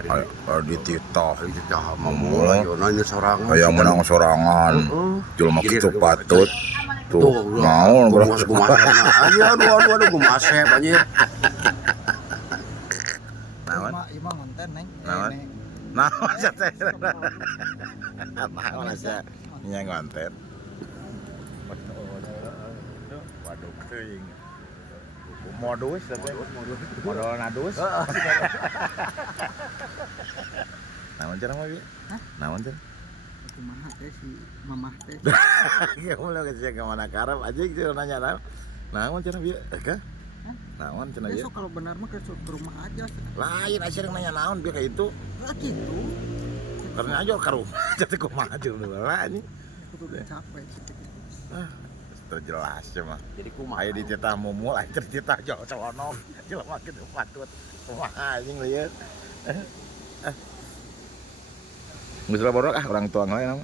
di titah Ari titah mamul ayeuna nya sorangan. aya menang sorangan jelema kitu patut tuh naon gumas aya aduh gumasep anjir. naon Imah ngonten neng. naon naon teh naon asa nya ngonten waduh teuing modus modal nadus naon cenah mah naon cenah Kumaha teh si mamah teh. ya mulai ke mana karep aja gitu nanya naon cenah bieu ka naon cenah bieu Besok kalau benar mah ke rumah aja. lain asa nanya naon bieu ka itu Gitu. karena aja ka rumah jadi kumaha jeung heula anjing Aku tuh udah capek. terjelas ya mah Jadi kumaha. aya di titah mumul aya di titah jauh celonok jelema kitu patut kumaha anjing lieur geus boros orang tua ngawe